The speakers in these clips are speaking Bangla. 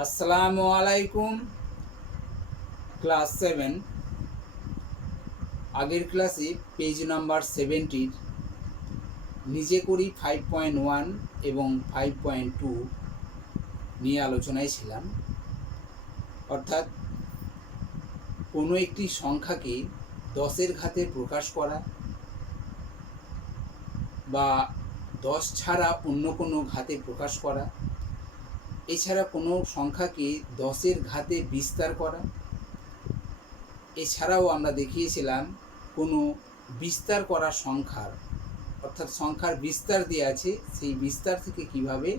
আসসালামু আলাইকুম। ক্লাস 7 আগের ক্লাসে পেজ নাম্বার 70 নিজে করি 5.1 এবং 5.2 নিয়ে আলোচনায় ছিলাম। অর্থাৎ কোনো একটি সংখ্যাকে 10-এর ঘাতে প্রকাশ করা বা 10 ছাড়া অন্য কোনো ঘাতে প্রকাশ করা, এছাড়া কোনো সংখ্যাকে 10-এর ঘাতে বিস্তার করা। এছাড়াও আমরা দেখিয়েছিলাম কোনো বিস্তার করা সংখ্যার, অর্থাৎ সংখ্যার বিস্তার দেওয়া আছে, সেই বিস্তার থেকে কিভাবে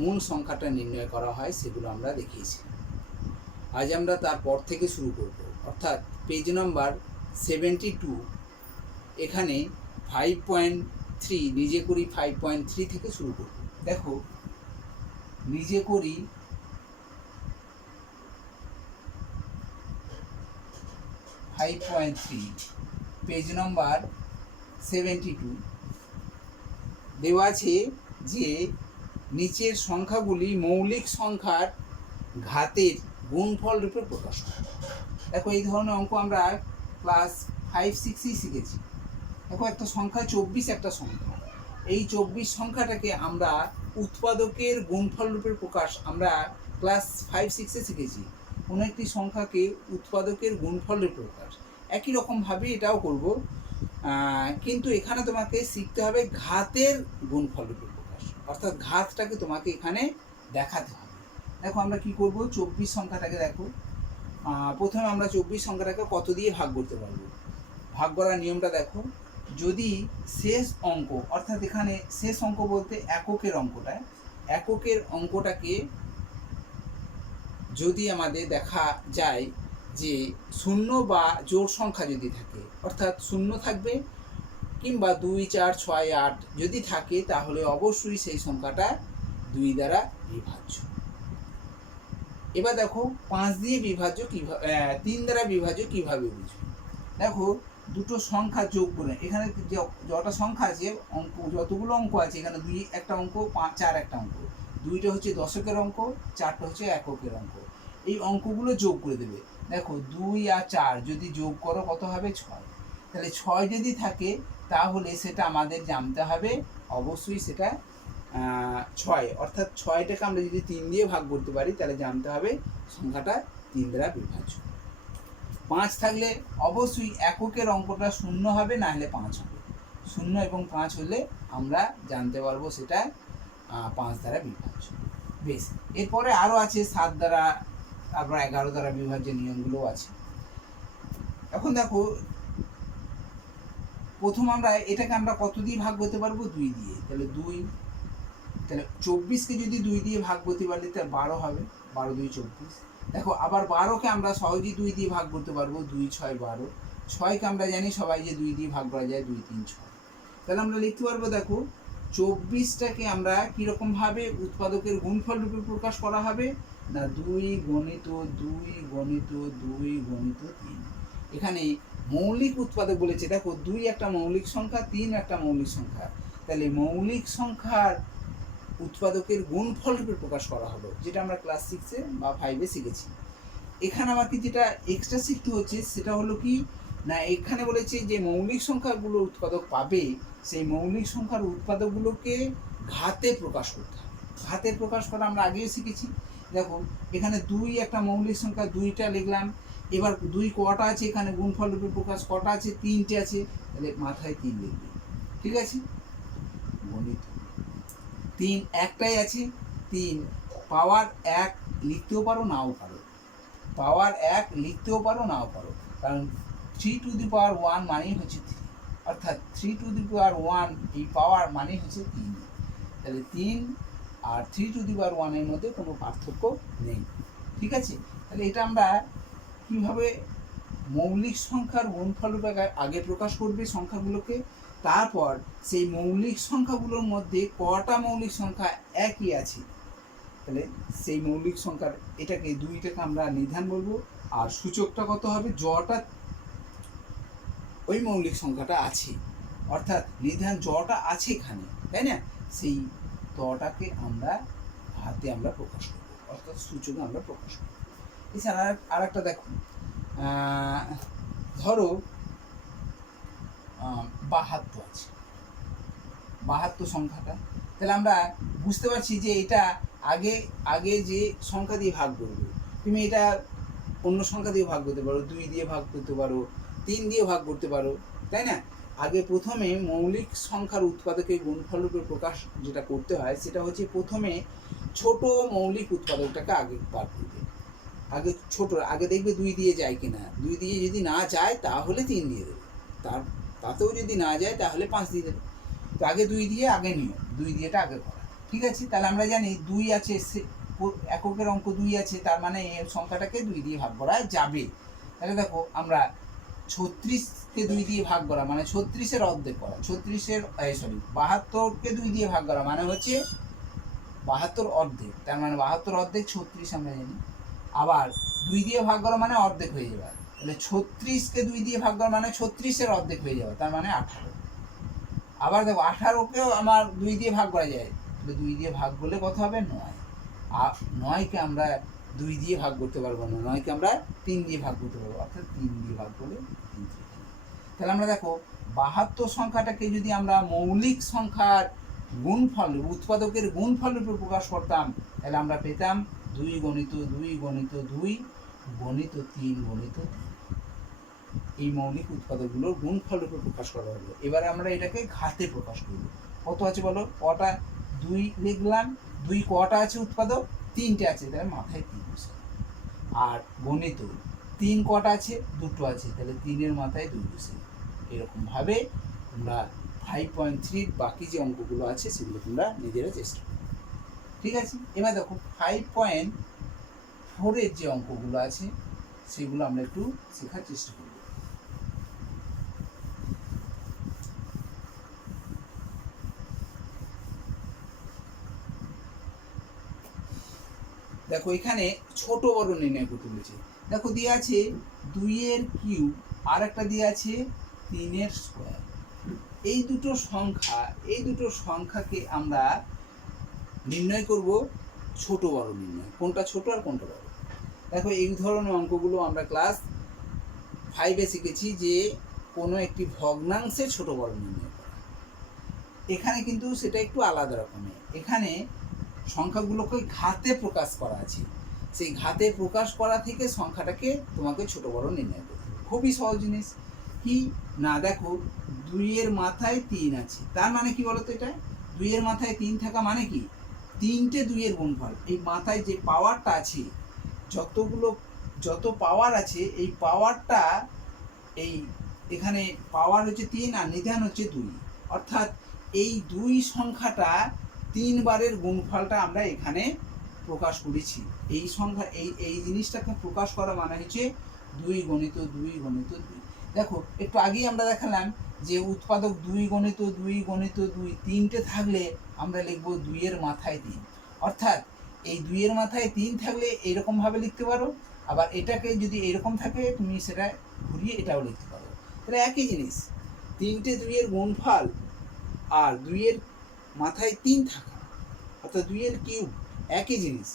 মূল সংখ্যাটা নির্ণয় করা হয় সেগুলো আমরা দেখিয়েছিলাম। আজ আমরা তারপর থেকে শুরু করব, অর্থাৎ পেজ নাম্বার 72 এখানে 5.3 নিজে করি 5.3 থেকে শুরু করব। দেখো, নিজে করি 5.3 পেজ নম্বর 72 দেওয়া আছে যে নিচের সংখ্যাগুলি মৌলিক সংখ্যার ঘাতের গুণফল রূপে প্রকাশ করে। দেখো, এই ধরনের অঙ্ক আমরা ক্লাস 5-6 শিখেছি। দেখো, একটা সংখ্যা 24 একটা সংখ্যা, এই 24 সংখ্যাটাকে আমরা উৎপাদকের গুণফল রূপে প্রকাশ আমরা ক্লাস 5-6 শিখেছি। কোনো একটি সংখ্যাকে উৎপাদকের গুণফল রূপে প্রকাশ, একই রকমভাবে এটাও করব, কিন্তু এখানে তোমাকে শিখতে হবে ঘাতের গুণফল রূপে প্রকাশ, অর্থাৎ ঘাতটাকে তোমাকে এখানে দেখাতে হবে। দেখো, আমরা কি করব, 24 সংখ্যাটাকে দেখো, প্রথমে আমরা 24 সংখ্যাটাকে কত দিয়ে ভাগ করতে পারবো। ভাগ করার নিয়মটা দেখো, যদি শেষ অঙ্ক, অর্থাৎ এখানে শেষ অঙ্ক বলতে এককের অঙ্কটাকে যদি আমাদের দেখা যায় যে শূন্য বা জোড় সংখ্যা যদি থাকে, অর্থাৎ শূন্য থাকবে কিংবা 2, 4, 6, 8 যদি থাকে, তাহলে অবশ্যই সেই সংখ্যাটা 2 দ্বারা বিভাজ্য। এবার দেখো, 5 দিয়ে বিভাজ্য কিভাবে, 3 দ্বারা বিভাজ্য কিভাবে বুঝবে। দেখো, দুটো সংখ্যা যোগ করে, এখানে যটা সংখ্যা আছে, অঙ্ক যতগুলো অঙ্ক আছে, এখানে 2 একটা অঙ্ক, 5, 4 একটা অঙ্ক, 2টা হচ্ছে দশকের অঙ্ক, 4টা হচ্ছে এককের অঙ্ক। এই অঙ্কগুলো যোগ করে দেবে। দেখো, 2 আর 4 যদি যোগ করো কত হবে, 6। তাহলে 6 যদি থাকে, তাহলে সেটা আমাদের জানতে হবে অবশ্যই সেটা 6, অর্থাৎ 6টাকে আমরা যদি 3 দিয়ে ভাগ করতে পারি, তাহলে জানতে হবে সংখ্যাটা 3 দ্বারা বিভাজ্য। 5 থাকলে অবশ্যই এককের অঙ্কটা 0 হবে, না হলে 5 হবে। 0 এবং 5 হলে আমরা জানতে পারবো সেটা 5 দ্বারা বিভাজ্য। বেশ, এরপরে আরও আছে 7 দ্বারা, তারপর 11 দ্বারা বিভাজ্যের নিয়মগুলোও আছে। এখন দেখো, প্রথম আমরা এটাকে আমরা কত দিয়ে ভাগ করতে পারবো, 2 দিয়ে। তাহলে 2, তাহলে 24কে যদি 2 দিয়ে ভাগ করতে পারলে তাহলে 12 হবে, 12 2 24। দেখো, আবার 12কে আমরা সহজেই 2 দিয়ে ভাগ করতে পারবো, 2 6 12। 6কে আমরা জানি সবাই যে 2 দিয়ে ভাগ করা যায়, 2 3 6। তাহলে আমরা লিখতে পারবো, দেখো 24টাকে আমরা কীরকমভাবে উৎপাদকের গুণফল রূপে প্রকাশ করা হবে না, 2 গণিত 2 গণিত 2 গণিত 3। এখানে মৌলিক উৎপাদক বলেছে, দেখো 2 একটা মৌলিক সংখ্যা, 3 একটা মৌলিক সংখ্যা, তাহলে মৌলিক সংখ্যার উৎপাদকের গুণফল রূপে প্রকাশ করা হলো, যেটা আমরা ক্লাস 6 বা 5 শিখেছি। এখানে আমাকে যেটা এক্সট্রা শিখতে হচ্ছে সেটা হলো কি না, এখানে বলেছে যে মৌলিক সংখ্যাগুলো উৎপাদক পাবে, সেই মৌলিক সংখ্যার উৎপাদকগুলোকে ঘাতে প্রকাশ করতে হবে। ঘাতে প্রকাশ করা আমরা আগেও শিখেছি। দেখো, এখানে 2 একটা মৌলিক সংখ্যা, 2টা লিখলাম। এবার 2 কটা আছে এখানে গুণফল রূপে প্রকাশ, কটা আছে, 3টে আছে, তাহলে মাথায় 3 লিখবে। ঠিক আছে, গণিত 3 একটাই আছে, 3 পাওয়ার 1 লিখতেও পারো, নাও পারো, পাওয়ার 1 লিখতেও পারো, নাও পারো, কারণ 3 টু দি পাওয়ার 1 মানেই হচ্ছে 3, অর্থাৎ 3 টু দি পাওয়ার 1 এই পাওয়ার মানেই হচ্ছে 3। তাহলে 3 আর 3 টু দি পাওয়ার 1 এর মধ্যে কোনো পার্থক্য নেই। ঠিক আছে, তাহলে এটা আমরা কীভাবে মৌলিক সংখ্যার গুণফল রূপে আগে প্রকাশ করবে সংখ্যাগুলোকে, তারপর সেই মৌলিক সংখ্যাগুলোর মধ্যে কটা মৌলিক সংখ্যা একই আছে, তাহলে সেই মৌলিক সংখ্যার এটাকে 2টাকে আমরা নির্ধারণ বলবো, আর সূচকটা কত হবে, জটা ওই মৌলিক সংখ্যাটা আছে, অর্থাৎ নির্ধারণ জটা আছে এখানে, তাই না, সেই তটাকে আমরা হাতে আমরা প্রকাশ করবো, অর্থাৎ সূচকে আমরা প্রকাশ করি। এছাড়া আর একটা দেখো, ধরো 72 আছে, 72 সংখ্যাটা, তাহলে আমরা বুঝতে পারছি যে এটা আগে আগে যে সংখ্যা দিয়ে ভাগ করবে, তুমি এটা অন্য সংখ্যা দিয়ে ভাগ করতে পারো, 2 দিয়ে ভাগ করতে পারো, 3 দিয়ে ভাগ করতে পারো, তাই না? আগে প্রথমে মৌলিক সংখ্যার উৎপাদকের গুণফলরূপে প্রকাশ যেটা করতে হয় সেটা হচ্ছে প্রথমে ছোট মৌলিক উৎপাদকটাকে আগে বার করবে। আগে ছোট, আগে দেখবে 2 দিয়ে যায় কিনা, 2 দিয়ে যদি না যায় তাহলে 3 দিয়ে দেবে, তাতেও যদি না যায় তাহলে 5 দিয়ে দেবে। তো আগে 2 দিয়ে আগে নিও, 2 দিয়েটা আগে করা, ঠিক আছে? তাহলে আমরা জানি 2 আছে, এককের অঙ্ক 2 আছে, তার মানে এই সংখ্যাটাকে 2 দিয়ে ভাগ করা যাবে। তাহলে দেখো আমরা 36কে 2 দিয়ে ভাগ করা মানে 36-এর অর্ধেক করা, 72কে 2 দিয়ে ভাগ করা মানে হচ্ছে 72 অর্ধেক, তার মানে 72 অর্ধেক 36 আমরা জানি। আবার 2 দিয়ে ভাগ করা মানে অর্ধেক হয়ে যাবে, তাহলে 36কে 2 দিয়ে ভাগ করা মানে 36-এর অর্ধেক হয়ে যাবে, তার মানে 18। আবার দেখো 18কেও আমার 2 দিয়ে ভাগ করা যায়, তাহলে 2 দিয়ে ভাগ করলে কত হবে? 9। আর 9কে আমরা 2 দিয়ে ভাগ করতে পারবো না, 9কে আমরা 3 দিয়ে ভাগ করতে পারবো, অর্থাৎ 3 দিয়ে ভাগ করলে 3। তাহলে আমরা দেখো 72 সংখ্যাটাকে যদি আমরা মৌলিক সংখ্যার গুণফল, উৎপাদকের গুণফল রূপে প্রকাশ করতাম, তাহলে আমরা পেতাম 2 গণিত 2 গণিত 2 গণিত 3 গণিত 3। এই মৌলিক উৎপাদকগুলোর গুণফল রূপে প্রকাশ করা হলো। এবারে আমরা এটাকে ঘাতে প্রকাশ করব। কত আছে বলো? কটা 2 লিখলাম, 2 কটা আছে উৎপাদক? 3টে আছে, তাহলে মাথায় 3 বসে। আর গণিত 3 কটা আছে? 2টো আছে, তাহলে 3-এর মাথায় 2 বসে। এরকমভাবে তোমরা 5.3 বাকি যে অঙ্কগুলো আছে সেগুলো তোমরা নিজেরা চেষ্টা করো, ঠিক আছে? এবার দেখো 5.4-এর যে অঙ্কগুলো আছে সেগুলো আমরা একটু শেখার চেষ্টা করব। দেখো এখানে ছোট বড় নির্ণয় করতে বলেছে। দেখো দিয়ে আছে 2-এর কিউব, আর একটা দিয়ে আছে 3-এর স্কোয়ার। এই দুটো সংখ্যাকে আমরা নির্ণয় করব ছোট বড় নির্ণয়, কোনটা ছোট আর কোনটা বড়। দেখো এই ধরনের অঙ্কগুলো আমরা ক্লাস 5-এ শিখেছি যে কোনো একটি ভগ্নাংশের ছোট বড় নির্ণয় করা। এখানে কিন্তু সেটা একটু আলাদা রকমের, এখানে সংখ্যাগুলোকে ঘাতে প্রকাশ করা আছে, সেই ঘাতে প্রকাশ করা থেকে সংখ্যাটাকে তোমাকে ছোট বড় নির্ণয় করতে হবে। খুবই সহজ জিনিস। কি না, দেখো 2-এর মাথায় 3 আছে, তার মানে কি বলতো? এটা 2-এর মাথায় 3 থাকা মানে কি? 3টে 2-এর গুণফল। এই মাথায় যে পাওয়ারটা আছে, যত পাওয়ার আছে, এই পাওয়ারটা, এই এখানে পাওয়ার হচ্ছে 3 আর নিধান হচ্ছে 2, অর্থাৎ এই 2 সংখ্যাটা 3 বারের গুণফলটা আমরা এখানে প্রকাশ করেছি। এই সংখ্যা এই জিনিসটাকে প্রকাশ করা মানে হচ্ছে 2 গণিত 2 গণিত 2। দেখো একটু আগেই আমরা দেখালাম যে উৎপাদক 2 গণিত 2 গণিত 2 3টে থাকলে আমরা লিখব 2-এর মাথায় 3, অর্থাৎ এই 2-এর মাথায় 3 থাকলে এরকমভাবে লিখতে পারো, আবার এটাকে যদি এরকম থাকে তুমি সেটা ঘুরিয়ে এটাও লিখতে পারো। তাহলে একই জিনিস, 3টে 2-এর গুণফল আর 2-এর মাথায় 3 থাকা, অর্থাৎ 2-এর কিউব, একই জিনিস।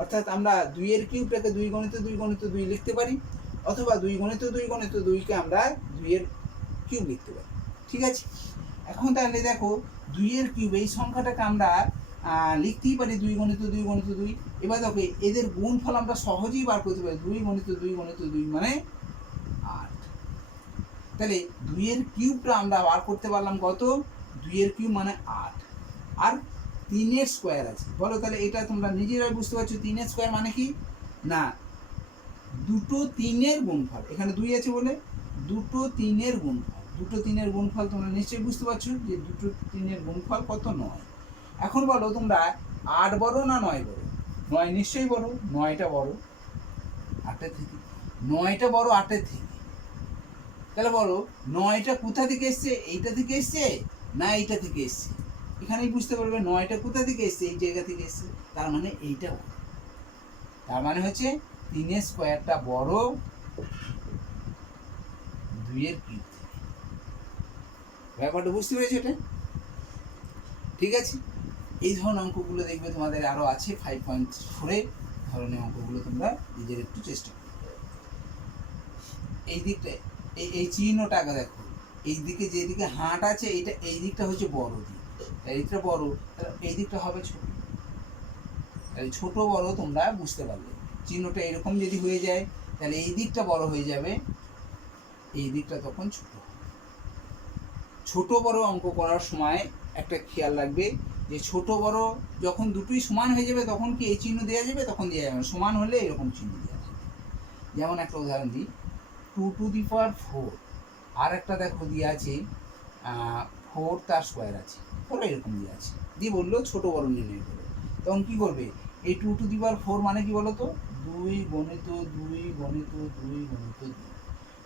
অর্থাৎ আমরা 2-এর কিউবটাকে 2 গণিত 2 গণিত 2 লিখতে পারি, অথবা 2 গণিত 2 গণিত 2কে আমরা 2-এর কিউব লিখতে পারি, ঠিক আছে? এখন তাহলে দেখো 2-এর কিউব এই সংখ্যাটাকে আমরা লিখতেই পারি 2 গণিত 2 গণিত 2। এবার দেখো এদের গুণফল আমরা সহজেই বার করতে পারি, 2 গণিত 2 গণিত 2 মানে 8। তাহলে 2-এর কিউবটা আমরা বার করতে পারলাম কত? 2-এর কিউব মানে 8, আর 3-এর স্কোয়ার আছে। বলো তাহলে এটা তোমরা নিজেরাই বুঝতে পারছো 3-এর স্কোয়ার মানে কি? না, দুটো 3-এর গুণফল, এখানে 2 আছে বলে দুটো 3-এর গুণফল, দুটো 3-এর গুণফল তোমরা নিশ্চয়ই বুঝতে পারছো যে দুটো 3-এর গুণফল কত? 9। এখন বলো তোমরা 8 বড় না 9 বড়? 9 নিশ্চয়ই বড়, 9টা বড় 8-এর থেকে, 9টা বড় 8-এর থেকে। তাহলে বলো 9টা কোথা থেকে এসছে? এইটা থেকে এসছে না এইটা থেকে এসছে? এখানেই বুঝতে পারবে 9টা কোথা থেকে এসছে, এই জায়গা থেকে এসছে, তার মানে এইটা বড়। তার মানে হচ্ছে 3-এর স্কোয়ারটা বড় 2-এর কিউব থেকে। ব্যাপারটা বুঝতে পেরেছো এটা? ঠিক আছে, এই ধরনের অঙ্কগুলো দেখবে তোমাদের আরও আছে 5.4-এ, ধরনের অঙ্কগুলো তোমরা নিজের একটু চেষ্টা করো। এই দিকটা এই চিহ্নটাকে দেখো, এই দিকে যেদিকে হাট আছে এইটা, এই দিকটা হচ্ছে বড় দিক, এই দিকটা বড়, এই দিকটা হবে ছোট। তাহলে ছোট বড় তোমরা বুঝতে পারলে, চিহ্নটা এরকম যদি হয়ে যায় তাহলে এই দিকটা বড় হয়ে যাবে, এই দিকটা তখন ছোট। ছোট বড় অঙ্ক করার সময় একটা খেয়াল রাখবে যে ছোট বড় যখন দুটোই সমান হয়ে যাবে তখন কি এই চিহ্ন দেওয়া যাবে, তখন দেওয়া যাবে, সমান হলে এরকম চিহ্ন দেওয়া যাবে। যেমন একটা উদাহরণ দিই, 2^4, আর একটা দেখো দিয়ে আছে 4 তার স্কোয়ার আছে, ধরো এরকম দিয়ে আছে, দিয়ে বললো ছোট বড় নির্ণয় করো। তখন কি করবে, এই 2^4 মানে কি বলো তো, 2 গণিত 2 গণিত 2 গণিত 2,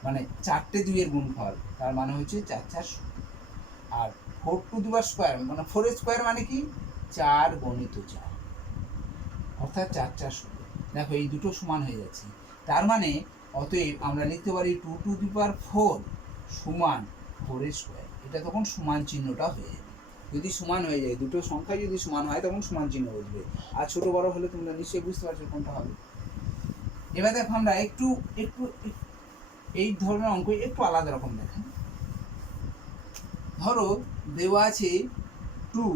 মানে 4টে 2-এর গুণফল, তার মানে হচ্ছে 4 4 16। আর 4^2 মানে 4 স্কোয়ার মানে কি 4 গণিত 4, অর্থাৎ 4 4 16। দেখো এই দুটো সমান হয়ে যাচ্ছে, তার মানে অতএব আমরা লিখতে পারি 2^4 সমান 4 স্কোয়ার। এটা তখন সমান চিহ্নটা হয়ে যাবে। যদি সমান হয়ে যায়, দুটো সংখ্যা যদি সমান হয় তখন সমান চিহ্ন বসবে। আর ছোট বড় হলে তোমরা নিশ্চয়ই বুঝতে পারছো কোনটা হবে। এবার দেখো আমরা একটু একটু এই ধরনের অঙ্ক একটু আলাদা রকম দেখেন। ধরো দেওয়া আছে 2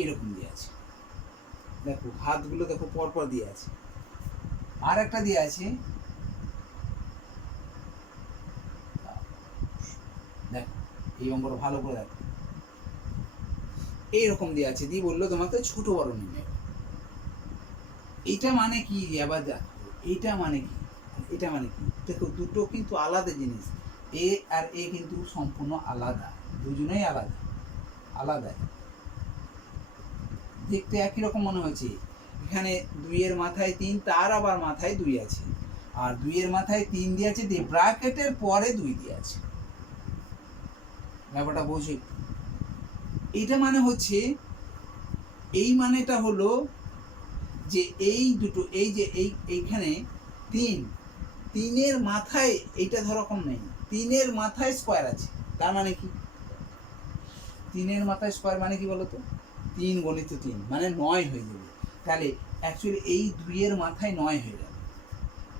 এইরকম দিয়ে আছে, দেখো হাতগুলো দেখো পরপর দিয়ে আছে। আর একটা দিয়ে আছে, দেখো এই অঙ্কটা ভালো করে দেখো, এইরকম দিয়ে আছে, দিয়ে বললো তোমাকে ছোট বড় নির্ণয়। এইটা মানে কি, আবার দেখো এইটা মানে কি, এটা মানে কি, দেখো দুটো কিন্তু আলাদা জিনিস, এ আর এ কিন্তু সম্পূর্ণ আলাদা, দুজনেই আলাদা আলাদা। দেখতে একই রকম মনে হচ্ছে, এখানে 2-এর মাথায় 3, তার আবার মাথায় 2 আছে, আর 2-এর মাথায় 3 দিয়ে আছে, দিয়ে ব্র্যাকেটের পরে 2 দিয়ে আছে। ব্যাপারটা বোঝো। এইটা মানে হচ্ছে, এই মানেটা হলো যে এই দুটো, এই যে এইখানে 3-এর মাথায় এইটা ধরো কম নেই, 3-এর মাথায় স্কোয়ার আছে, তার মানে কি 3-এর মাথায় স্কোয়ার মানে কি বলতো, 3 গণিত 3 মানে 9 হয়ে যাবে। তাহলে অ্যাকচুয়ালি এই 2-এর মাথায় 9 হয়ে যাবে,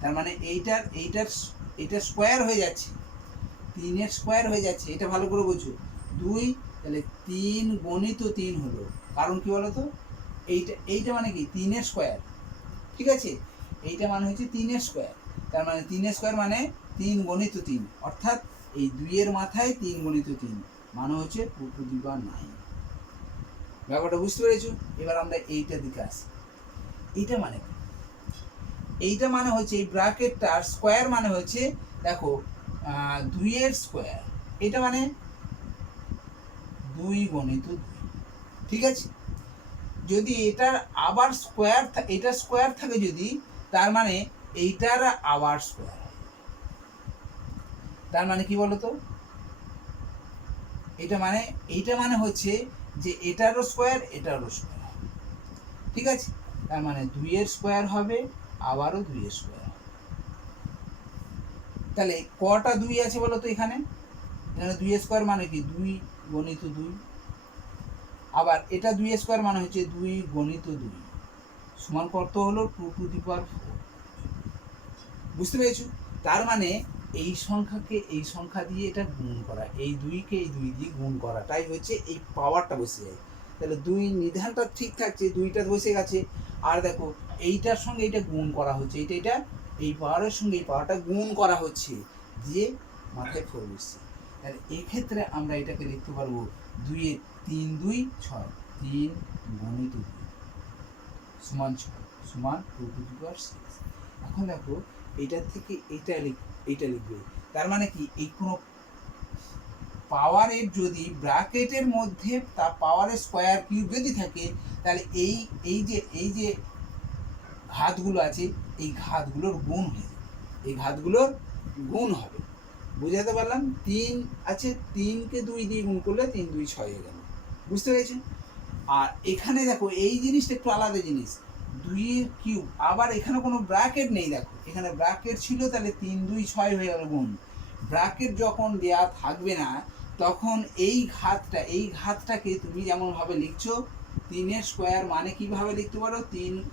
তার মানে এইটার স্কোয়ার হয়ে যাচ্ছে, 3-এর স্কোয়ার হয়ে যাচ্ছে। এটা ভালো করে বোঝো, 2 তাহলে 3 গণিত 3 হলো, কারণ কি বলতো, এইটা মানে কি 3-এর স্কোয়ার, ঠিক আছে, এইটা মানে হচ্ছে 3-এর স্কোয়ার, তার মানে 3-এর স্কোয়ার মানে 3 গণিত 3, অর্থাৎ এই 2-এর মাথায় 3 গণিত 3 মানে হচ্ছে 2^9। ব্যাপারটা বুঝতে পেরেছো? এবার আমরা এইটার দিকে আসি। এইটা মানে কি, এইটা মানে হচ্ছে এই ব্র্যাকেটটার স্কোয়ার মানে হচ্ছে, দেখো 2-এর স্কোয়ার, এটা মানে 2 গণিত 2, ঠিক আছে। যদি এটার আবার স্কোয়ার, এটা স্কোয়ার থাকে যদি, তার মানে এইটার আবার স্কোয়ার, তার মানে কি বলতো, এইটা মানে হচ্ছে যে এটারও স্কোয়ার এটারও স্কোয়ার, ঠিক আছে। তার মানে 2-এর স্কোয়ার হবে, আবারও 2-এর স্কোয়ার। তাহলে কটা 2 আছে বলো তো, এখানে 2-এর স্কোয়ার মানে কি 2 গণিত 2, আবার এটা 2-এর স্কোয়ার মানে হচ্ছে 2 গণিত 2, সমান কত হলো 2^4। বুঝতে পেরেছো? তার মানে এই সংখ্যাকে এই সংখ্যা দিয়ে এটা গুণ করা, এই 2কে এই 2 দিয়ে গুণ করাটাই হচ্ছে এই পাওয়ারটা বসে যায়। তাহলে 2 নিধানটা ঠিক থাকছে, 2টা বসে গেছে, আর দেখো এইটার সঙ্গে এটা গুণ করা হচ্ছে, এটা এই পাওয়ারের সঙ্গে এই পাওয়ারটা গুণ করা হচ্ছে, দিয়ে মাথায় 4 বসছে। তাহলে এক্ষেত্রে আমরা এটাকে লিখতে পারবো 3 2 6, 3 গণিত 2 সমান 6 সমান 2^6। এখন দেখো এইটার থেকে এইটা লিখবে, তার মানে কি, এই কোনো পাওয়ারের যদি ব্র্যাকেটের মধ্যে তার পাওয়ারের স্কোয়ার কিউব যদি থাকে, তাহলে এই যে ঘাতগুলো আছে, এই ঘাতগুলোর গুণ হয়ে যাবে, এই ঘাতগুলোর গুণ হবে। বুঝাতে পারলাম? 3 আছে, 3কে 2 দিয়ে গুণ করলে 3 2 6 হয়ে গেল। বুঝতে পেরেছেন? আর এখানে দেখো এই জিনিসটা একটু আলাদা জিনিস, 2-এর কিউব, আবার এখানে কোনো ব্র্যাকেট নেই, দেখো এখানে ব্র্যাকেট ছিল, তাহলে 3 2 6 হয়ে গেল গুণ। ব্র্যাকেট যখন দেয়া থাকবে না তখন এই ঘাতটাকে তুমি যেমনভাবে লিখছো 3 স্কোয়ার মানে কিভাবে লিখতে পারো,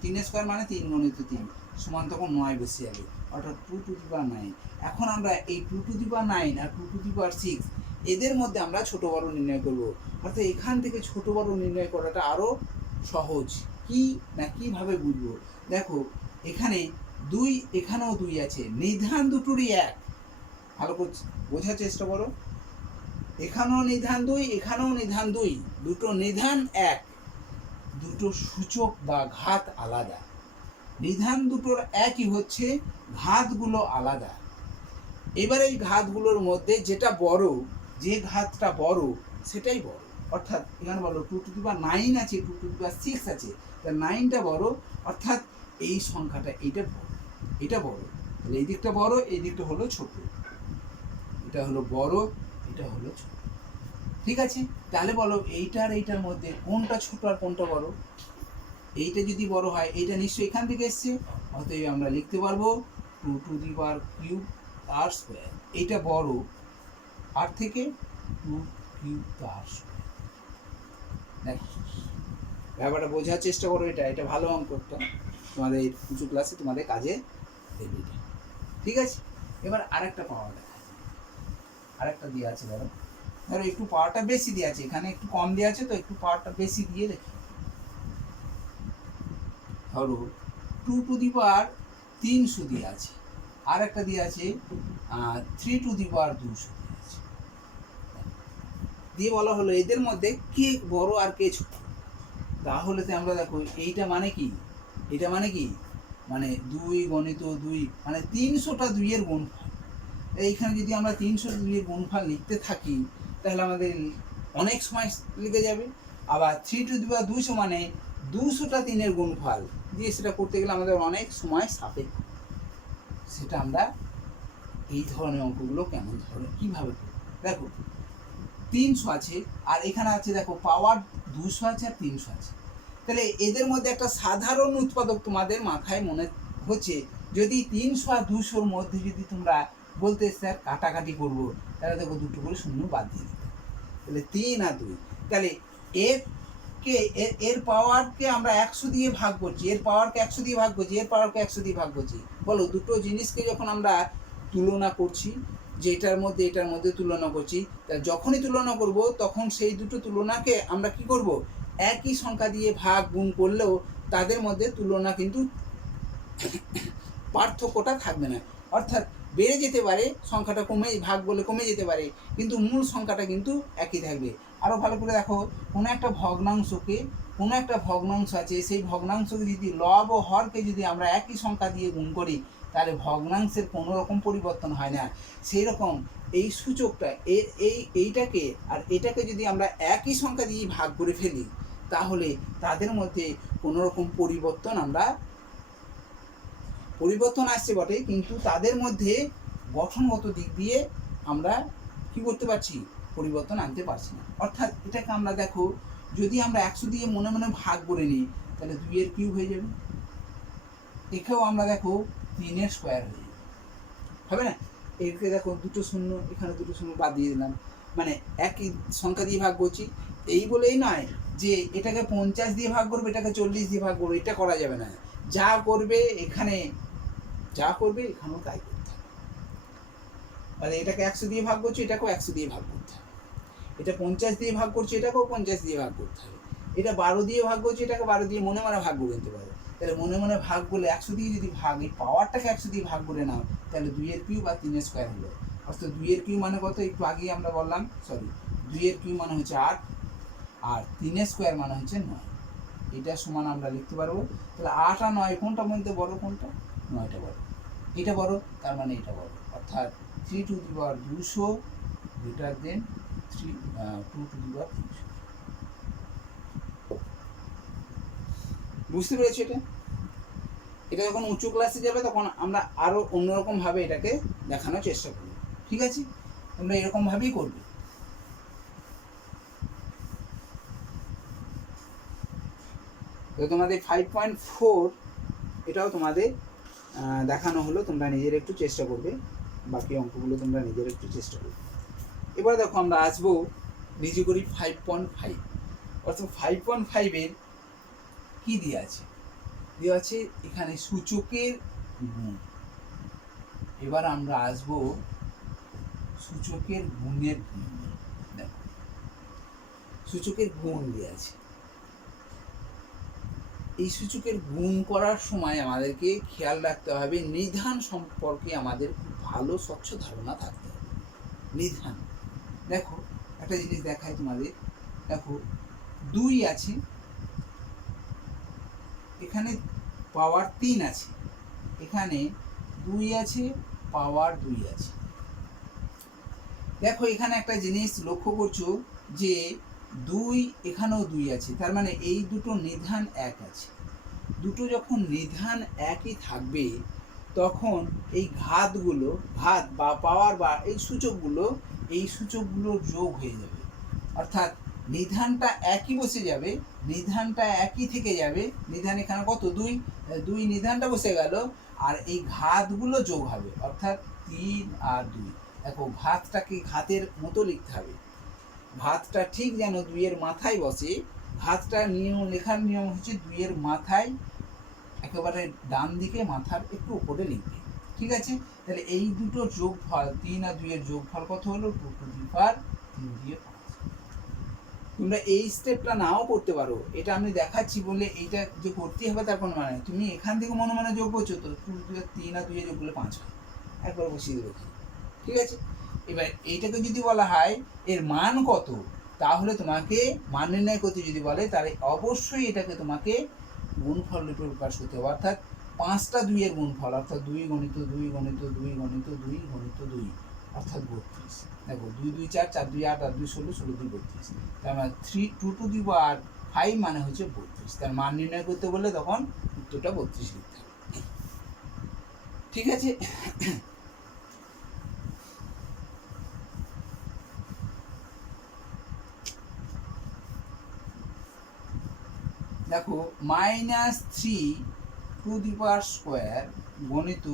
3 স্কোয়ার মানে 3 গুণিত 3 সমান তখন 9 বসে যাবে, অর্থাৎ 2⁹9। এখন আমরা এই 2⁹9 আর 2⁶ এদের মধ্যে আমরা ছোট বড় নির্ণয় করব, অর্থাৎ এখান থেকে ছোট বড় নির্ণয় করাটা আরও সহজ। কি না কিভাবে বুঝবো, দেখো এখানে 2, এখানেও 2 আছে, নিধান দুটোরই এক, ভালো করে বোঝার চেষ্টা করো। এখানেও নিধান 2, এখানেও নিধান 2, দুটো নিধান এক, দুটো সূচক বা ঘাত আলাদা। নিধান দুটোর একই হচ্ছে, ঘাতগুলো আলাদা। এবার এই ঘাতগুলোর মধ্যে যেটা বড়, যে ঘাতটা বড় সেটাই বড়, অর্থাৎ এখানে বলো 2⁹9 আছে, 2⁶ আছে, 9টা বড়, অর্থাৎ এই সংখ্যাটা এইটা বড়, এটা বড়, তাহলে এই দিকটা বড়, এই দিকটা হলো ছোট, এটা হলো বড়, এটা হলো ছোট। ঠিক আছে, তাহলে বলো এইটার এইটার মধ্যে কোনটা ছোট আর কোনটা বড়? এইটা যদি বড় হয়, এইটা নিশ্চয়ই এখান থেকে এসছে, অতএব আমরা লিখতে পারবো 2⁵ তার স্কোয়ার। এইটা বড় আর থেকে 2³ তার স্কোয়ার। দেখো ব্যাপারটা বোঝার চেষ্টা করো, এটা ভালো অঙ্কটা তোমাদের উঁচু ক্লাসে তোমাদের কাজে দেবে। ঠিক আছে, এবার আরেকটা পাওয়ার দেখা, আরেকটা দিয়ে আছে, ধরো একটু পাওয়ারটা বেশি দিয়ে আছে, এখানে একটু কম দিয়ে আছে, তো একটু পাওয়ারটা বেশি দিয়ে দেখি। ধরো 2⁵ দিয়ে আছে, আর একটা দিয়ে আছে 3⁵200 দিয়ে আছে, দিয়ে বলা হলো এদের মধ্যে কে বড় আর কে ছোট। তাহলে তো আমরা দেখো এইটা মানে কি, এটা মানে কি, মানে 2 গণিত 2 মানে 300টা 2 এর গুণফল। এইখানে যদি আমরা 300টা 2 এর গুণফল লিখতে থাকি তাহলে আমাদের অনেক সময় লেগে যাবে। আবার 3⁵200 মানে 200টা 3 এর গুণফল দিয়ে সেটা করতে গেলে আমাদের অনেক সময় সাপেক্ষ। সেটা আমরা এই ধরনের অঙ্কগুলো কেমন ধরনের কীভাবে করব, দেখো 300 আছে আর এখানে আছে দেখো পাওয়ার 200 আছে আর 300 আছে, তাহলে এদের মধ্যে একটা সাধারণ উৎপাদক তোমাদের মাথায় মনে হচ্ছে, যদি 300 আর 200-র মধ্যে যদি তোমরা বলতে স্যার কাটাকাটি করবো, তাহলে দেখো দুটো করে শূন্য বাদ দিয়ে দিতে, তাহলে 3 আর 2, তাহলে এর পাওয়ারকে আমরা 100 দিয়ে ভাগ করছি, এর পাওয়ারকে 100 দিয়ে ভাগ করছি, এর পাওয়ারকে 100 দিয়ে ভাগ করছি। বলো দুটো জিনিসকে যখন আমরা তুলনা করছি, যে এটার মধ্যে এটার মধ্যে তুলনা করছি, তা যখনই তুলনা করব তখন সেই দুটো তুলনাকে আমরা কি করব, একই সংখ্যা দিয়ে ভাগ গুণ করলেও তাদের মধ্যে তুলনা কিন্তু পার্থক্যটা থাকবে না, অর্থাৎ বেড়ে যেতে পারে সংখ্যাটা, কমে ভাগ বলে কমে যেতে পারে, কিন্তু মূল সংখ্যাটা কিন্তু একই থাকবে। আরও ভালো করে দেখো, কোনো একটা ভগ্নাংশ আছে, সেই ভগ্নাংশকে যদি লব ও হরকে যদি আমরা একই সংখ্যা দিয়ে গুণ করি তাহলে ভগ্নাংশের কোনো রকম পরিবর্তন হয় না। সেই রকম এই সূচকটা এইটাকে আর এটাকে যদি আমরা একই সংখ্যা দিয়ে ভাগ করে ফেলি তাহলে তাদের মধ্যে কোনো রকম পরিবর্তন আসছে বটে, কিন্তু তাদের মধ্যে গঠনগত দিক দিয়ে আমরা কি করতে পারছি, পরিবর্তন আনতে পারছি না। অর্থাৎ এটাকে আমরা দেখো, যদি আমরা 100 দিয়ে মনে মনে ভাগ করে নিই তাহলে 2³ হয়ে যাবে, একেও আমরা দেখো 3 স্কোয়ার হয়ে যাবে, হবে না? একে দেখো দুটো শূন্য, এখানে দুটো শূন্য বাদ দিয়ে দিলাম, মানে একই সংখ্যা দিয়ে ভাগ করছি। এই বলেই নয় যে এটাকে 50 দিয়ে ভাগ করবে, এটাকে 40 দিয়ে ভাগ করবে, এটা করা যাবে না। যা করবে এখানেও তাই করতে হবে। মানে এটাকে 100 দিয়ে ভাগ করছি, এটাকেও 100 দিয়ে ভাগ করতে হবে, এটা 50 দিয়ে ভাগ করছি, এটাকেও 50 দিয়ে ভাগ করতে হবে, এটা 12 দিয়ে ভাগ করছি, এটাকে 12 দিয়ে মনে মনে ভাগ করে নিতে পারো। তাহলে মনে মনে ভাগ করলে 100 দিয়ে যদি ভাগ, এই পাওয়ারটাকে 100 দিয়ে ভাগ করে নাও, তাহলে 2³ আর 3 স্কোয়ার হলো। অর্থাৎ 2³ মানে কত, একটু আগেই আমরা বললাম, 2³ মানে হচ্ছে 8 আর 3 স্কোয়ার মানে হচ্ছে 9। এটা সমান আমরা লিখতে পারবো। তাহলে 8 আর 9 কোনটা মধ্যে বড়, কোনটা? 9টা বড়, এটা বড়, তার মানে এটা বড়, অর্থাৎ 3⁵200 গ্রেটার দেন 2⁵300। বুঝতে পেরেছি? এটা যখন উঁচু ক্লাসে যাবে তখন আমরা আরও অন্যরকমভাবে এটাকে দেখানোর চেষ্টা করব। ঠিক আছে, তোমরা এরকমভাবেই করবে। তো তোমাদের 5.4 এটাও তোমাদের দেখানো হলো, তোমরা নিজের একটু চেষ্টা করবে, বাকি অঙ্কগুলো তোমরা নিজের একটু চেষ্টা করবে। এবার দেখো আমরা আসবো নিজে করি 5.5, অর্থাৎ 5.5-এর কী দেওয়া আছে? দেওয়া আছে এখানে সূচকের গুণ। এবার আমরা আসবো সূচকের গুণের গুণ। দেখো সূচকের গুণ দেওয়া আছে। এই সূচকের গুণ করার সময় আমাদেরকে খেয়াল রাখতে হবে নিধান সম্পর্কে আমাদের খুব ভালো স্বচ্ছ ধারণা থাকতে হবে। নিধান, দেখো একটা জিনিস দেখাই তোমাদের। দেখো 2 আছে, এখানে পাওয়ার 3 আছে, এখানে 2 আছে, পাওয়ার 2 আছে। দেখো এখানে একটা জিনিস লক্ষ্য করছো যে 2 এখানেও 2 আছে, তার মানে এই দুটো নিধান এক আছে। দুটো যখন নিধান একই থাকবে তখন এই ঘাতগুলো, ঘাত বা পাওয়ার বা এই সূচকগুলোর যোগ হয়ে যাবে, অর্থাৎ নিধানটা একই বসে যাবে, নিধানটা একই থেকে যাবে। নিধান এখানে কত? 2 নিধানটা বসে গেল, আর এই ঘাতগুলো যোগ হবে, অর্থাৎ 3 আর 2। দেখো ঘাতটাকে ঘাতের মতো লিখতে হবে, ঘাতটা ঠিক যেন 2-এর মাথায় বসে। ঘাতটা নিয়ম, লেখার নিয়ম হচ্ছে 2-এর মাথায় একেবারে ডান দিকে মাথার একটু উপরে লিখবে, ঠিক আছে? তাহলে এই দুটো যোগফল, 3 আর 2-এর যোগফল কত হলো? 2 টু দি পাওয়ার 3 দিয়ে 5। তোমরা এই স্টেপটা নাও করতে পারো, এটা আমি দেখাচ্ছি বলে এইটা যে করতেই হবে তার কোনো মানে। তুমি এখান থেকে মনে মনে যোগ করছো তো 3 আর 2-এ যোগ করলে 5 হয়, একবার বসিয়ে দেবে, ঠিক আছে? এবার এইটাকে যদি বলা হয় এর মান কত, তাহলে তোমাকে মান নির্ণয় করতে যদি বলে তাহলে অবশ্যই এটাকে তোমাকে গুণফল রূপে প্রকাশ করতে হবে, অর্থাৎ 5টা 2-এর গুণফল, অর্থাৎ 2 গণিত 2 গণিত 2 গণিত 2 গণিত 2, অর্থাৎ 32। দেখো 2 2 4, 4 2 8, 8 2 16, 16 2 32। তার মানে 2 টু দি পাওয়ার 5 মানে হচ্ছে 32। তার মান নির্ণয় করতে বললে তখন উত্তরটা 32 লিখতে হবে, ঠিক আছে? দেখো -3 টু দি পাওয়ার স্কোয়ার গণিত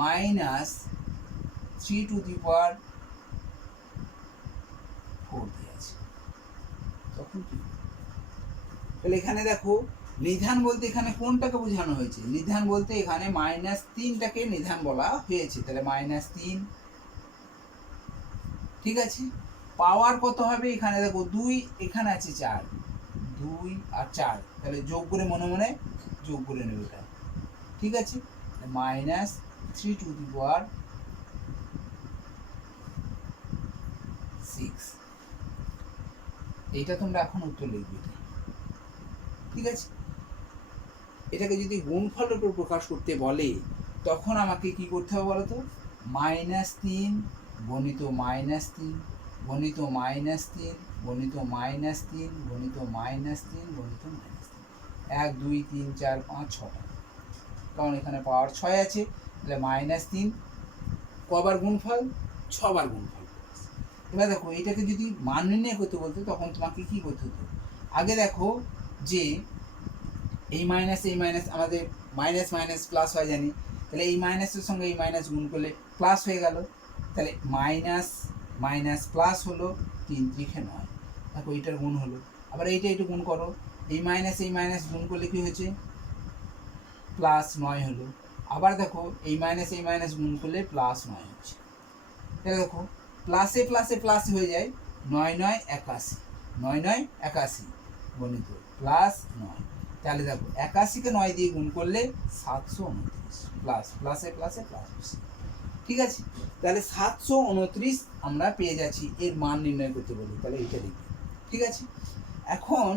-3 টু দি পাওয়ার 4 দিয়েছে, তখন কি? তাহলে এখানে দেখো নিধান বলতে এখানে কোনটাকে বোঝানো হয়েছে? নিধান বলতে এখানে -3টাকে নিধান বলা হয়েছে, তাহলে -3, ঠিক আছে? পাওয়ার কত হবে? এখানে দেখো 2, এখানে আছে 4, 2 আর 4, তাহলে যোগ করে মনে মনে যোগ করে নেবে এটা, ঠিক আছে? -3 টু দি পাওয়ার 6, এইটা তোমরা এখন উত্তর লিখবে, ঠিক আছে? এটাকে যদি গুণফল রূপে প্রকাশ করতে বলে তখন আমাকে কি করতে হবে বলো তো? -3 গণিত -3 গণিত -3 গণিত -3 গণিত -3 গণিত -3, 1 2 3 4 5 6টা, কারণ এখানে পাওয়ার 6 আছে, তাহলে -3 কবার গুণফল? 6বার গুণফল। এবার দেখো এটাকে যদি মান নির্ণয় করতে বলতো তখন তোমাকে কি করতে হতো? আগে দেখো যে এই মাইনাস আমাদের মাইনাস মাইনাস প্লাস হয় জানি, তাহলে এই মাইনাসের সঙ্গে এই মাইনাস গুণ করলে প্লাস হয়ে গেল, তাহলে মাইনাস মাইনাস প্লাস হলো 3 3 9। দেখো এইটার গুণ হলো, আবার এইটা একটু গুণ করো, এই মাইনাস গুণ করলে কি হয়েছে? +9 হলো। আবার দেখো এই মাইনাস গুণ করলে +9 হচ্ছে। তাহলে দেখো প্লাসে প্লাসে প্লাস হয়ে যায়, 9 9 81, 9 9 81 গণিত +9। তাহলে দেখো 81-কে 9 দিয়ে গুণ করলে 729, প্লাস প্লাসে প্লাসে প্লাস, ঠিক আছে? তাহলে 729 আমরা পেয়ে যাচ্ছি, এর মান নির্ণয় করতে বলি, তাহলে এটা লিখি, ঠিক আছে? এখন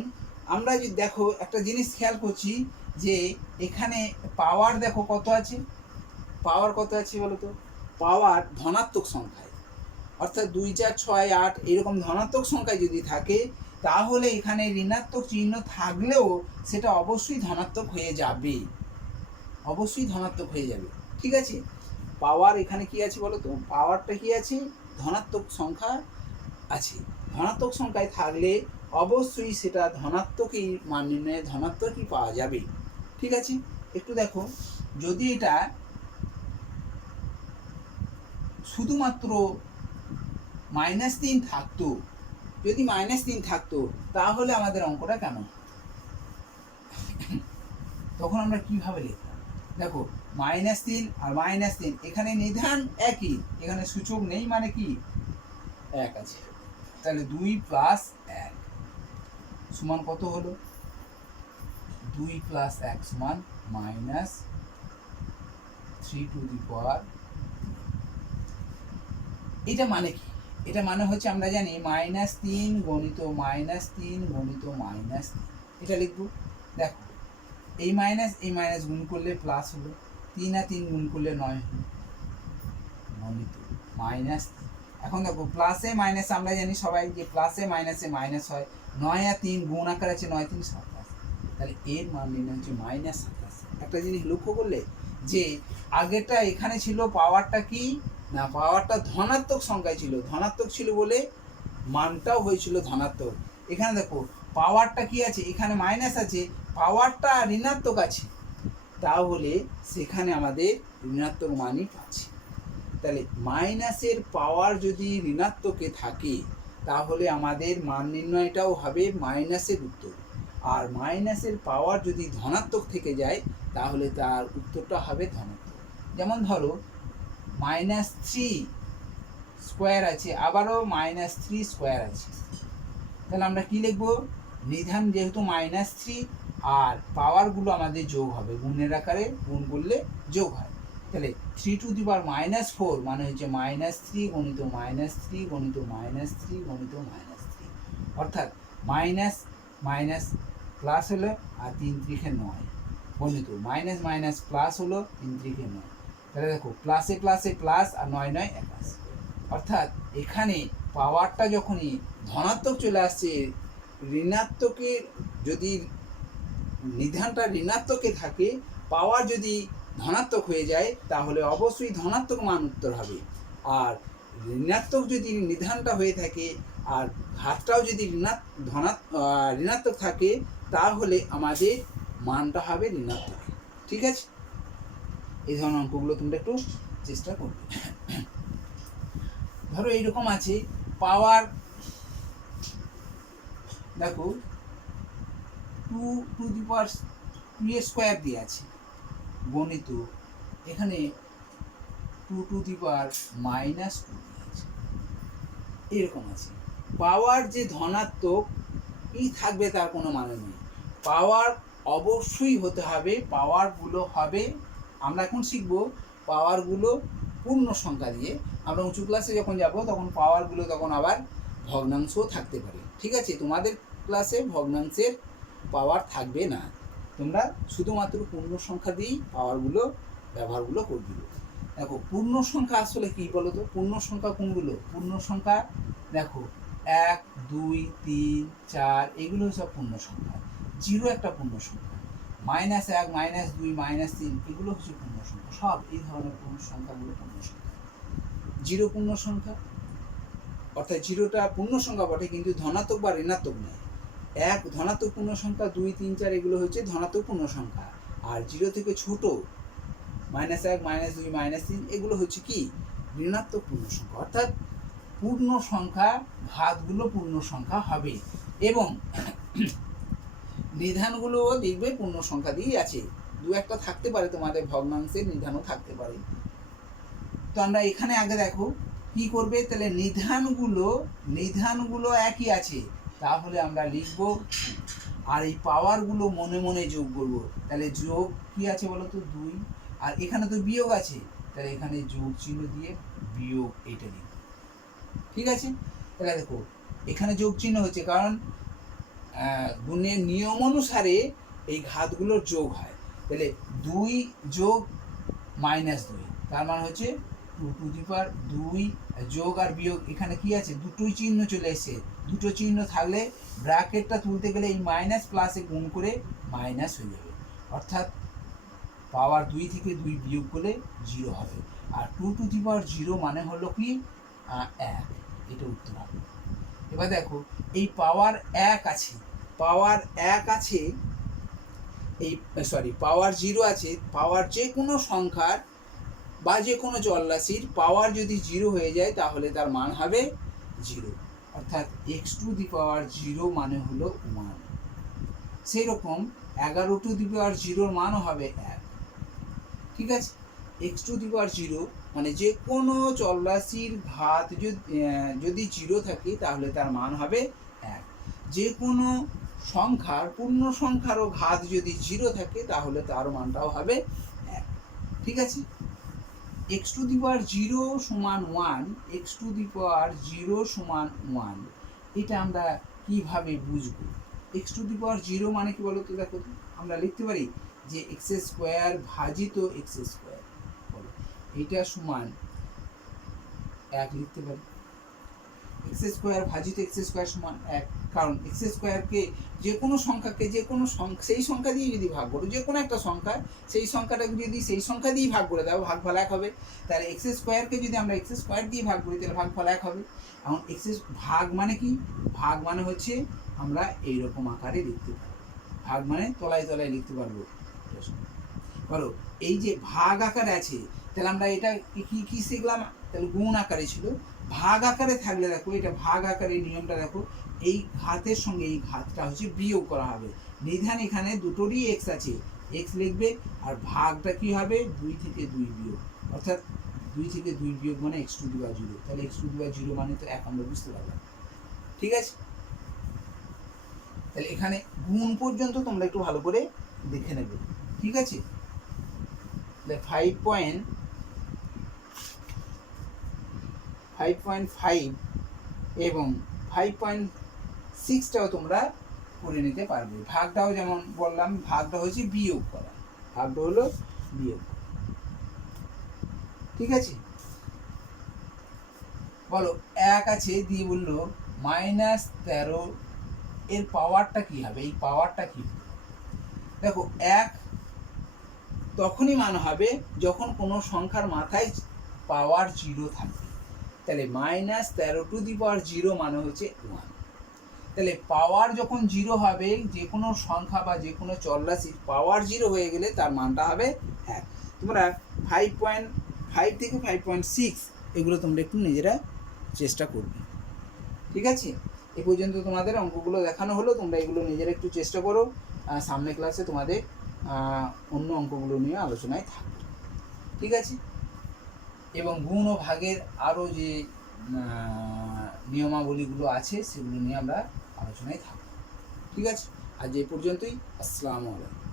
আমরা যদি দেখো একটা জিনিস খেয়াল করছি যে এখানে পাওয়ার দেখো কত আছে? পাওয়ার কত আছে বলো তো? পাওয়ার ধনাত্মক সংখ্যায়, অর্থাৎ 2 4 6 8 এরকম ধনাত্মক সংখ্যায় যদি থাকে তাহলে এখানে ঋণাত্মক চিহ্ন থাকলেও সেটা অবশ্যই ধনাত্মক হয়ে যাবে, অবশ্যই ধনাত্মক হয়ে যাবে, ঠিক আছে? পাওয়ার এখানে কি আছে বলো তো? পাওয়ারটা কি আছে? ধনাত্মক সংখ্যা আছে। ধনাত্মক সংখ্যায় থাকলে অবশ্যই সেটা ধনাত্মকই মান নির্ণয়ে ধনাত্মকই পাওয়া যাবে, ঠিক আছে? একটু দেখো, যদি এটা শুধুমাত্র -3 থাকতো, যদি -3 থাকতো তাহলে আমাদের অঙ্কটা কেমন, তখন আমরা কিভাবে লিখতাম? দেখো -3 আর -3 এখানে নিধান একই, এখানে সূচক নেই মানে কি 1 আছে, তাহলে 2 + 1 সমান কত হলো? 2 + 1 সমান -3 এটা মানে কি? এটা মানে হচ্ছে আমরা জানি -3 গণিত -3 গণিত -3 এটা লিখব। দেখো এই মাইনাস গুণ করলে প্লাস হলো, 3 আর 3 গুণ করলে 9 হলো, গণিত -3। এখন দেখো প্লাসে মাইনাসে আমরা জানি সবাই যে প্লাসে মাইনাসে মাইনাস হয়, 9 আর 3 গুণ আকার আছে, 9 3 27, তাহলে এর মান নির্ণয় হচ্ছে -27। একটা জিনিস লক্ষ্য করলে যে আগেরটা এখানে ছিল পাওয়ারটা কি না, পাওয়ারটা ধনাত্মক সংখ্যায় ছিল, ধনাত্মক ছিল বলে মানটাও হয়েছিল ধনাত্মক। এখানে দেখো পাওয়ারটা কি আছে, এখানে মাইনাস আছে, পাওয়ারটা ঋণাত্মক আছে, তাহলে সেখানে আমাদের ঋণাত্মক মানই পাচ্ছি। তাহলে মাইনাসের পাওয়ার যদি ঋণাত্মকে থাকে তাহলে আমাদের মান নির্ণয়টাও হবে মাইনাসের উত্তর, আর মাইনাসের পাওয়ার যদি ধনাত্মক থেকে যায় তাহলে তার উত্তরটা হবে ধনাত্মক। যেমন ধরো -3 স্কোয়ার আছে, আবারও -3 স্কোয়ার আছে, তাহলে আমরা কি লিখব? নিধান যেহেতু -3 আর পাওয়ারগুলো আমাদের যোগ হবে, গুণের আকারে গুণ করলে যোগ হয়, তাহলে 3 টু দি পাওয়ার -4 মানে হচ্ছে -3 গণিত -3 গণিত -3 গণিত -3, অর্থাৎ মাইনাস মাইনাস প্লাস হলো আর 3 3 9 গণিত মাইনাস মাইনাস প্লাস হলো 3 3 9, তাহলে দেখো প্লাসে প্লাসে প্লাস আর 9 9 21, অর্থাৎ এখানে পাওয়ারটা যখনই ধনাত্মক চলে আসছে, ঋণাত্মকের যদি নিধানটা ঋণাত্মকে থাকে, পাওয়ার যদি ধনাত্মক হয়ে যায় তাহলে অবশ্যই ধনাত্মক মান উত্তর হবে, আর ঋণাত্মক যদি নিধানটা হয়ে থাকে আর ঘাতটাও যদি ঋণাত্মক থাকে তাহলে আমাদের মানটা হবে ঋণাত্মক। ঠিক আছে, এই ধরনের অঙ্কগুলো তোমরা একটু চেষ্টা করবে। ধরো এইরকম আছে পাওয়ার, দেখো 2 টু দি পাওয়ার 2 এর স্কোয়ার দিয়ে আছে, গণিত এখানে 2 টু দি পাওয়ার -2 দিয়ে আছে, এরকম আছে। পাওয়ার যে ধনাত্মক এই থাকবে তার কোনো মানে নেই, পাওয়ার অবশ্যই হতে হবে, পাওয়ারগুলো হবে, আমরা এখন শিখব পাওয়ারগুলো পূর্ণ সংখ্যা দিয়ে। আমরা উঁচু ক্লাসে যখন যাব তখন পাওয়ারগুলো তখন আবার ভগ্নাংশও থাকতে পারে। ঠিক আছে, তোমাদের ক্লাসে ভগ্নাংশের পাওয়ার থাকবে না, তোমরা শুধুমাত্র পূর্ণ সংখ্যা দিয়েই পাওয়ারগুলো ব্যবহারগুলো করবে। দেখো পূর্ণ সংখ্যা আসলে কি বলো তো, পূর্ণ সংখ্যা কোনগুলো? পূর্ণ সংখ্যা দেখো 1 2 3 4 এগুলো সব পূর্ণ সংখ্যা, 0 একটা পূর্ণ সংখ্যা, -1 -2 -3 এগুলো হচ্ছে পূর্ণ সংখ্যা, সব এই ধরনের পূর্ণ সংখ্যাগুলো পূর্ণ সংখ্যা। 0 পূর্ণ সংখ্যা, অর্থাৎ 0টা পূর্ণ সংখ্যা বটে কিন্তু ধনাত্মক বা ঋণাত্মক নয়। 1 ধনাত্মক পূর্ণ সংখ্যা, 2 3 4 এগুলো হচ্ছে ধনাত্মক পূর্ণ সংখ্যা, আর 0 থেকে ছোট -1 -2 -3 এগুলো হচ্ছে কি ঋণাত্মক পূর্ণ সংখ্যা। অর্থাৎ পূর্ণ সংখ্যা ঘাতগুলো পূর্ণ সংখ্যা হবে এবং নিধানগুলোও দেখবে পূর্ণ সংখ্যা দিয়েই আছে, দু একটা থাকতে পারে তোমাদের ভগ্নাংশের নিধানও থাকতে পারে। তো আমরা এখানে আগে দেখো কি করবে, তাহলে নিধানগুলো একই আছে, তাহলে আমরা লিখব, আর এই পাওয়ারগুলো মনে মনে যোগ করব, তাহলে যোগ কি আছে বলো তো 2, আর এখানে তো বিয়োগ আছে, তাহলে এখানে যোগ চিহ্ন দিয়ে বিয়োগ এটা লিখব। ঠিক আছে, তাহলে দেখো এখানে যোগ চিহ্ন হচ্ছে কারণ গুণের নিয়ম অনুসারে এই ঘাতগুলোর যোগ হয়, তাহলে 2 যোগ -2 তার মানে হচ্ছে 2 টু দি পাওয়ার 2 যোগ আর বিয়োগ, এখানে কি আছে দুটোই চিহ্ন চলে এসেছে, দুটো চিহ্ন থাকলে ব্র্যাকেটটা তুলতে গেলে এই মাইনাস প্লাসে গুণ করে মাইনাস হয়ে যাবে, অর্থাৎ পাওয়ার 2 থেকে 2 বিয়োগ করলে 0 হবে, আর 2 টু দি পাওয়ার 0 মানে হলো কি 1, এটা উত্তর হবে। এবার দেখো এই পাওয়ার 1 আছে, পাওয়ার 1 আছে, এই পাওয়ার 0 আছে, পাওয়ার যে কোনো সংখ্যার বা যে কোনো চলরাশির পাওয়ার যদি 0 হয়ে যায় তাহলে তার মান হবে জিরো, অর্থাৎ x to the power zero মানে হলো ওয়ান। সেই রকম 11 টু দি পাওয়ার জিরোর মানও হবে এক। ঠিক আছে, X to the power zero মানে যে কোনো চলরাশির ঘাত যদি জিরো থাকে তাহলে তার মান হবে এক। যে কোনো সংখ্যার পূর্ণ সংখ্যারও ঘাত যদি জিরো থাকে তাহলে তার মানটাও হবে এক। ঠিক আছে, X to the power zero সমান one, X to the power zero সমান ওয়ান, এটা আমরা কিভাবে বুঝবো? X to the power zero মানে কি বলো তো? দেখো, আমরা লিখতে পারি যে এক্স স্কোয়ার ভাজিত এক্স স্কোয়ার, বলো এটা সমান এক লিখতে পারি। এক্স স্কোয়ার ভাজিত এক্স স্কোয়ার সমান এক, কারণ এক্স স্কোয়ারকে যে কোনো সংখ্যাকে সেই সংখ্যা দিয়ে যদি ভাগ করো, যে কোনো একটা সংখ্যা, সেই সংখ্যাটাকে যদি সেই সংখ্যা দিয়ে ভাগ করে দাও, ভাগফল এক হবে। তাহলে এক্স স্কোয়ারকে যদি আমরা এক্স স্কোয়ার দিয়ে ভাগ করি তাহলে ভাগফল এক হবে। এখন ভাগ মানে কি? ভাগ মানে হচ্ছে আমরা এইরকম আকারে লিখতে পারবো। ভাগ মানে তলায় তলায় লিখতে পারবো। বলো, এই যে ভাগ আকারে আছে, তাহলে আমরা এটা কি শিখলাম? তাহলে গুণ আকারে ছিল, ভাগ আকারে থাকলে দেখো, এটা ভাগ আকারে নিয়মটা দেখো, এই ঘাতের সঙ্গে এই ঘাতটা হচ্ছে বিয়োগ করা হবে। নিধান এখানে দুটোরই এক্স আছে, এক্স লিখবে, আর ভাগটা কি হবে? 2 থেকে 2 বিয়োগ, অর্থাৎ 2 থেকে 2 বিয়োগ মানে X to the power zero. তাহলে X to the power zero মানে তো এক, আমরা বুঝতে পারলাম। ঠিক আছে, তাহলে এখানে গুণ পর্যন্ত তোমরা একটু ভালো করে দেখে নেবে। ঠিক আছে, 5.5 এবং 5.6টাও তোমরা করে নিতে পারবে। ভাগটাও যেমন বললাম, ভাগটা হচ্ছে বিয়োগ করা, ভাগটা হলো বিয়োগ। ঠিক আছে, বলো এক আছে দিয়ে বললো -13, এর পাওয়ারটা কি হবে? এই পাওয়ারটা কি হবে? দেখো, এক তখনই মান হবে যখন কোনো সংখ্যার মাথায় পাওয়ার জিরো থাকবে। তাহলে -13 টু দি পাওয়ার জিরো মানে হচ্ছে ওয়ান। তাহলে পাওয়ার যখন জিরো হবে, যে কোনো সংখ্যা বা যে কোনো চলরাশির পাওয়ার জিরো হয়ে গেলে তার মানটা হবে এক। তোমরা 5.5 থেকে 5.6 এগুলো তোমরা একটু নিজেরা চেষ্টা করবে। ঠিক আছে, এ পর্যন্ত তোমাদের অঙ্কগুলো দেখানো হলো, তোমরা এগুলো নিজেরা একটু চেষ্টা করো। সামনে ক্লাসে তোমাদের অন্য অঙ্কগুলো নিয়ে আলোচনায় থাকবে। ঠিক আছে, এবং গুণ ও ভাগের আরও যে নিয়মাবলীগুলো আছে সেগুলো নিয়ে আমরা আলোচনায় থাকবো। ঠিক আছে, আজ এই পর্যন্তই। আসসালামু আলাইকুম।